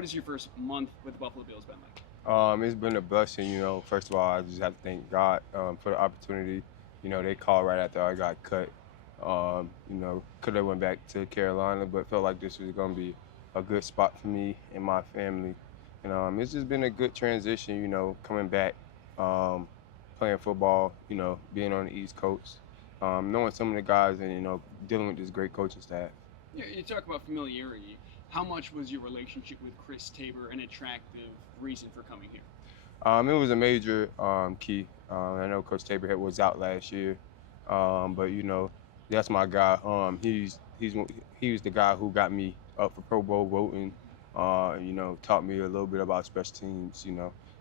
what has your first month with the Buffalo Bills been like? It's been a blessing, First of all, I just have to thank God for the opportunity. They called right after I got cut. Could have went back to Carolina, but felt like this was gonna be a good spot for me and my family. And it's just been a good transition, coming back, um, playing football, being on the East Coast, knowing some of the guys, and dealing with this great coaching staff. You talk about familiarity. How much was your relationship with Chris Tabor an attractive reason for coming here? It was a major key. I know Coach Tabor was out last year, but that's my guy. He was the guy who got me up for Pro Bowl voting. Taught me a little bit about special teams.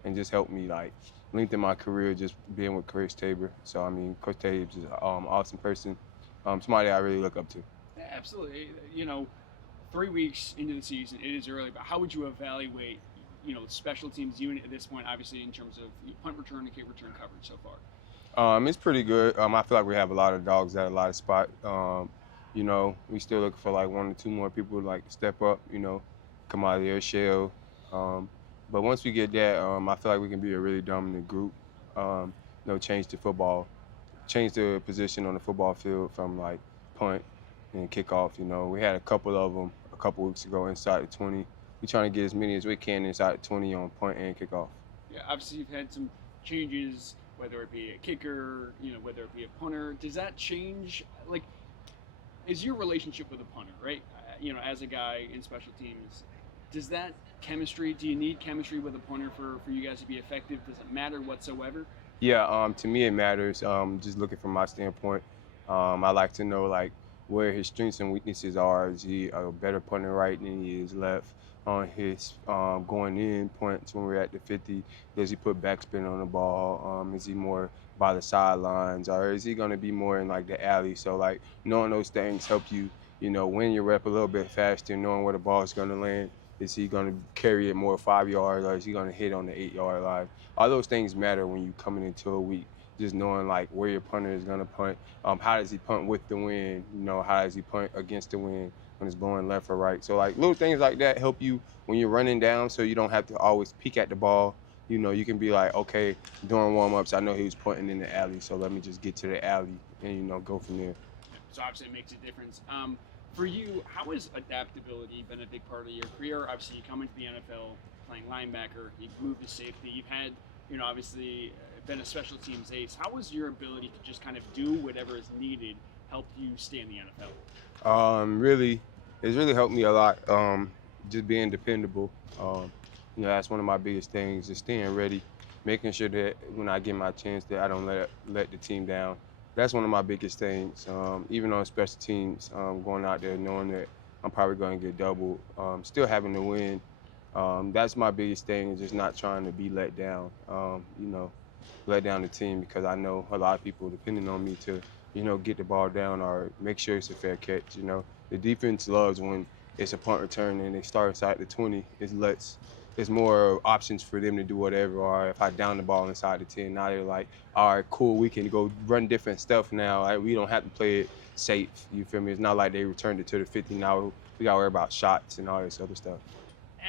And just helped me like lengthen my career just being with Coach Tabor. So I mean, Coach Tabor is an awesome person. Somebody I really look up to. Absolutely. 3 weeks into the season, it is early, but how would you evaluate, special teams unit at this point, obviously in terms of punt return and kick return coverage so far? It's pretty good. I feel like we have a lot of dogs at a lot of spots. We still looking for like one or two more people to like step up, come out of their shell. But once we get that, I feel like we can be a really dominant group. Change the football, change the position on the football field from like punt and kickoff. We had a couple of them a couple weeks ago inside the 20. We're trying to get as many as we can inside the 20 on punt and kickoff. Yeah, obviously you've had some changes, whether it be a kicker, whether it be a punter. Does that change? Like, is your relationship with a punter, right? As a guy in special teams, does that chemistry? Do you need chemistry with a punter for you guys to be effective? Does it matter whatsoever? Yeah, to me it matters. Just looking from my standpoint, I like to know like where his strengths and weaknesses are. Is he a better punter right than he is left? On his going in points when we're at the 50, does he put backspin on the ball? Is he more by the sidelines, or is he going to be more in like the alley? So like knowing those things help you, win your rep a little bit faster, knowing where the ball is going to land. Is he going to carry it more 5 yards, or is he going to hit on the 8 yard line? All those things matter when you coming into a week. Just knowing like where your punter is gonna punt. How does he punt with the wind? How does he punt against the wind when it's blowing left or right? So like little things like that help you when you're running down, so you don't have to always peek at the ball. You can be like, okay, during warm-ups, I know he was punting in the alley, so let me just get to the alley and go from there. So obviously it makes a difference. For you, how has adaptability been a big part of your career? Obviously, you come into the NFL playing linebacker, you've moved to safety, you've had, obviously been a special teams ace. How has your ability to just kind of do whatever is needed helped you stay in the NFL? Really, it's really helped me a lot. Just being dependable. That's one of my biggest things. Just staying ready, making sure that when I get my chance, that I don't let the team down. That's one of my biggest things. Even on special teams, going out there knowing that I'm probably going to get doubled, still having to win. That's my biggest thing, is just not trying to be let down. Let down the team, because I know a lot of people depending on me to, get the ball down or make sure it's a fair catch. The defense loves when it's a punt return and they start inside the 20. It's more options for them to do whatever. Or if I down the ball inside the 10, now they're like, all right, cool, we can go run different stuff now. We don't have to play it safe. You feel me? It's not like they returned it to the 50. Now we got to worry about shots and all this other stuff.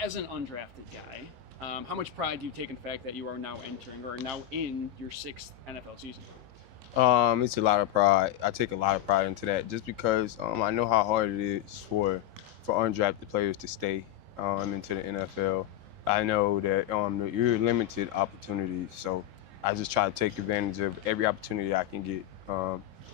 As an undrafted guy, how much pride do you take in the fact that you are now entering or now in your sixth NFL season? It's a lot of pride. I take a lot of pride into that, just because I know how hard it is for undrafted players to stay into the NFL. I know that you're limited opportunities, so I just try to take advantage of every opportunity I can get,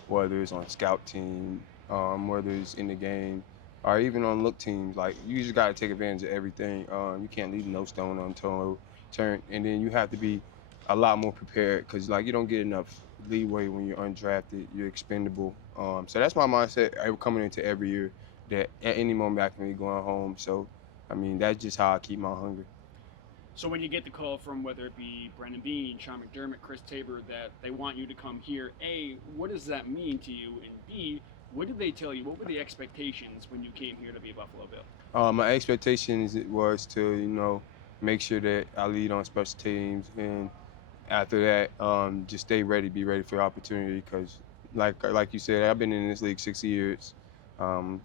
whether it's on scout team, whether it's in the game, or even on look teams. Like, you just got to take advantage of everything. You can't leave no stone unturned, and then you have to be a lot more prepared, because like you don't get enough leeway when you're undrafted. You're expendable. So that's my mindset coming into every year, that at any moment I can be going home. So I mean, that's just how I keep my hunger. So when you get the call from whether it be Brendan Bean, Sean McDermott, Chris Tabor, that they want you to come here, A, what does that mean to you? And B, what did they tell you? What were the expectations when you came here to be a Buffalo Bill? My expectations was to, make sure that I lead on special teams, and after that, just stay ready, be ready for the opportunity. Because, like you said, I've been in this league 6 years. Um,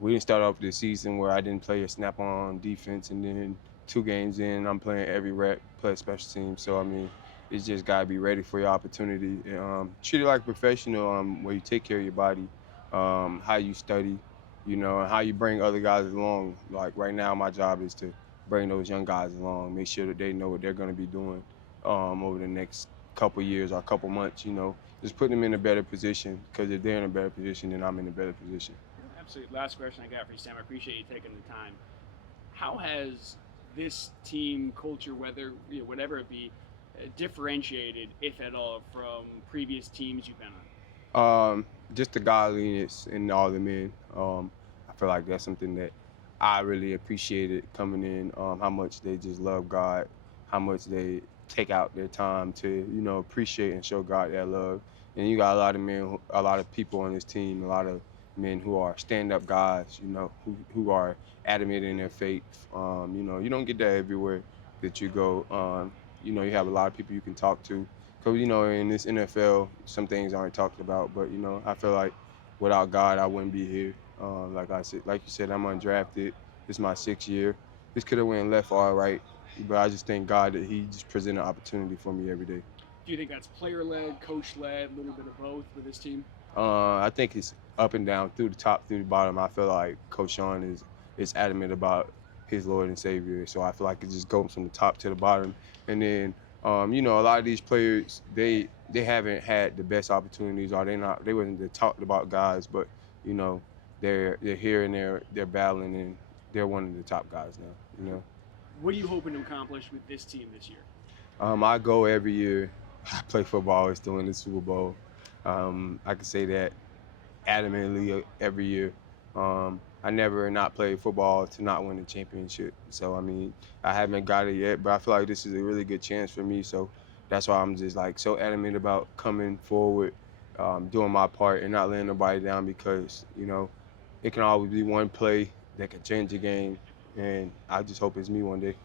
we didn't start off the season where I didn't play a snap on defense, and then 2 games in, I'm playing every rep, play special teams. So I mean, it's just gotta be ready for your opportunity. And, treat it like a professional, where you take care of your body, how you study, and how you bring other guys along. Like right now, my job is to bring those young guys along, make sure that they know what they're gonna be doing over the next couple years or couple months. Just put them in a better position because if they're in a better position, then I'm in a better position. Absolutely. Last question I got for you, Sam. I appreciate you taking the time. How has this team culture, whether whatever it be, differentiated, if at all, from previous teams you've been on? Just the godliness in all the men. I feel like that's something that I really appreciated coming in. How much they just love God, how much they take out their time to, appreciate and show God that love. And you got a lot of men, a lot of people on this team, a lot of men who are stand-up guys, who are adamant in their faith. You don't get that everywhere that you go. You have a lot of people you can talk to because, in this NFL, some things aren't talked about. But, I feel like without God, I wouldn't be here. Like you said, I'm undrafted. This is my 6th year. This could have went left or right, but I just thank God that He just presented an opportunity for me every day. Do you think that's player-led, coach-led, a little bit of both with this team? I think it's up and down, through the top, through the bottom. I feel like Coach Sean is adamant about his Lord and Savior, so I feel like it just goes from the top to the bottom. And then, a lot of these players, they haven't had the best opportunities, or they wasn't the talked about guys, but you know they're here and they're battling, and they're one of the top guys now. What are you hoping to accomplish with this team this year? I go every year. I play football. It's to win the Super Bowl. I can say that adamantly every year. I never not played football to not win a championship. So I mean, I haven't got it yet, but I feel like this is a really good chance for me. So that's why I'm just like so adamant about coming forward, doing my part, and not letting nobody down because it can always be one play that can change the game, and I just hope it's me one day.